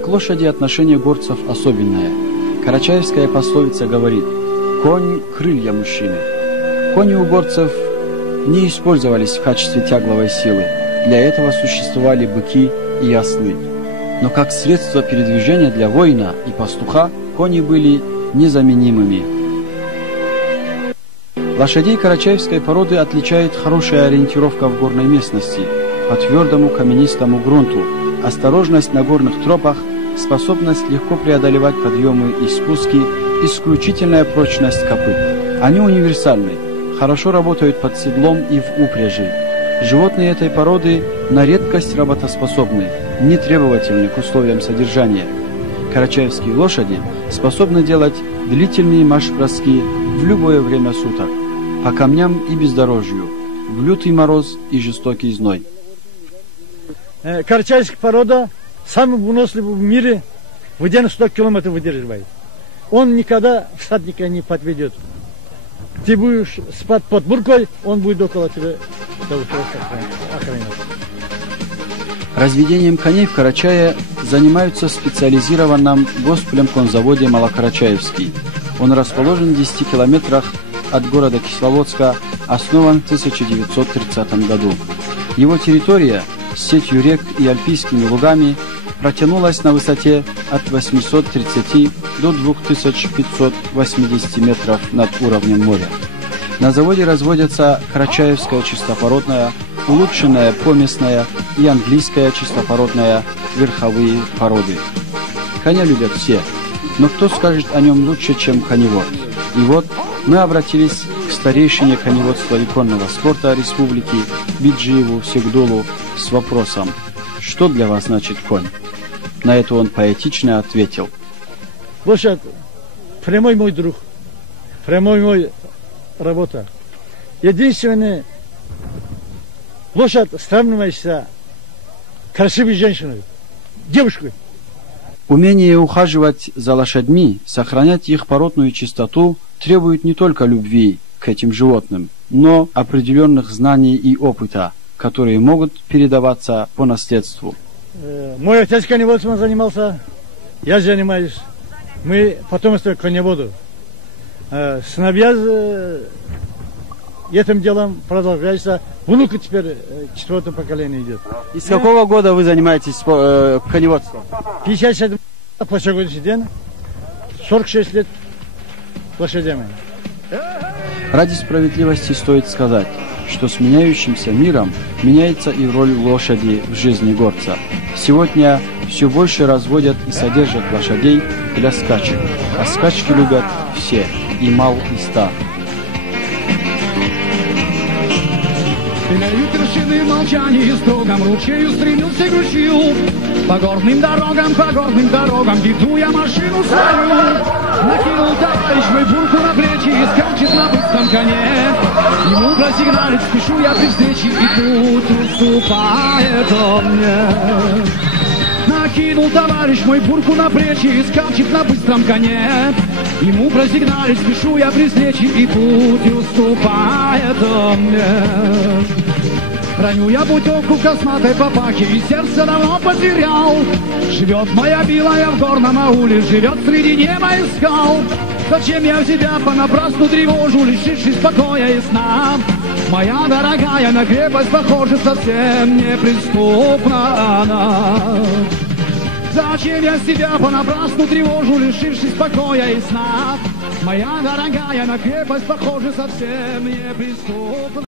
К лошади отношение горцев особенное. Карачаевская пословица говорит: «Конь – крылья мужчины». Кони у горцев не использовались в качестве тягловой силы. Для этого существовали быки и ослы. Но как средство передвижения для воина и пастуха кони были незаменимыми. Лошадей карачаевской породы отличает хорошая ориентировка в горной местности, по твердому каменистому грунту, осторожность на горных тропах, способность легко преодолевать подъемы и спуски, исключительная прочность копыт. Они универсальны, хорошо работают под седлом и в упряжи. Животные этой породы на редкость работоспособны, не требовательны к условиям содержания. Карачаевские лошади способны делать длительные марш-броски в любое время суток, по камням и бездорожью, в лютый мороз и жестокий зной. Карачаевская порода самый выносливый в мире, в день 100 километров выдерживает. Он никогда всадника не подведет. Ты будешь спать под буркой, он будет около тебя охранять. Разведением коней в Карачае занимаются в специализированном госплемконзаводе Малокарачаевский. Он расположен в 10 километрах от города Кисловодска, основан в 1930 году. Его территория с сетью рек и альпийскими лугами протянулась на высоте от 830 до 2580 метров над уровнем моря. На заводе разводятся карачаевская чистопородная, улучшенная поместная и английская чистопородная верховые породы. Коня любят все, но кто скажет о нем лучше, чем коневод? И вот мы обратились к старейшине коневодства и конного спорта республики Биджиеву Сегдулу с вопросом: что для вас значит конь? На это он поэтично ответил: лошадь – прямой мой друг, прямой мой работа. Единственное, лошадь сравнивается с красивой женщиной, девушкой. Умение ухаживать за лошадьми, сохранять их породную чистоту требует не только любви к этим животным, но определенных знаний и опыта, которые могут передаваться по наследству. Мой отец коневодством занимался, я занимаюсь. Мы потомство коневоду. Сыновья этим делом продолжается. Внук теперь 4-е поколение идет. И с какого года вы занимаетесь коневодством? 57 по сегодняшний день, 46 лет лошадями. Ради справедливости стоит сказать, что с меняющимся миром меняется и роль лошади в жизни горца. Сегодня все больше разводят и содержат лошадей для скачек, а скачки любят все, и мал, и стар. Белеют вершины молчания, строгом ручею стремился к ручью. По горным дорогам, веду я машину свою. Накинул товарищ мой бурку на плечи и скачет на быстром коне. Ему просигналить спешу я при встрече, и тут уступает он мне. Накинул товарищ мой бурку на плечи и скачет на быстром коне. Ему просигналить спешу я при встрече, и путь уступает он мне. Храню я путевку косматой папахи и сердце давно потерял. Живет моя милая в горном ауле, живет среди неба и скал. Зачем я себя понапрасну тревожу, лишившись покоя и сна? Моя дорогая, на крепость похожа, совсем неприступна она. Зачем я себя понапрасну тревожу, лишившись покоя и сна? Моя дорогая, на крепость похожа, совсем неприступна.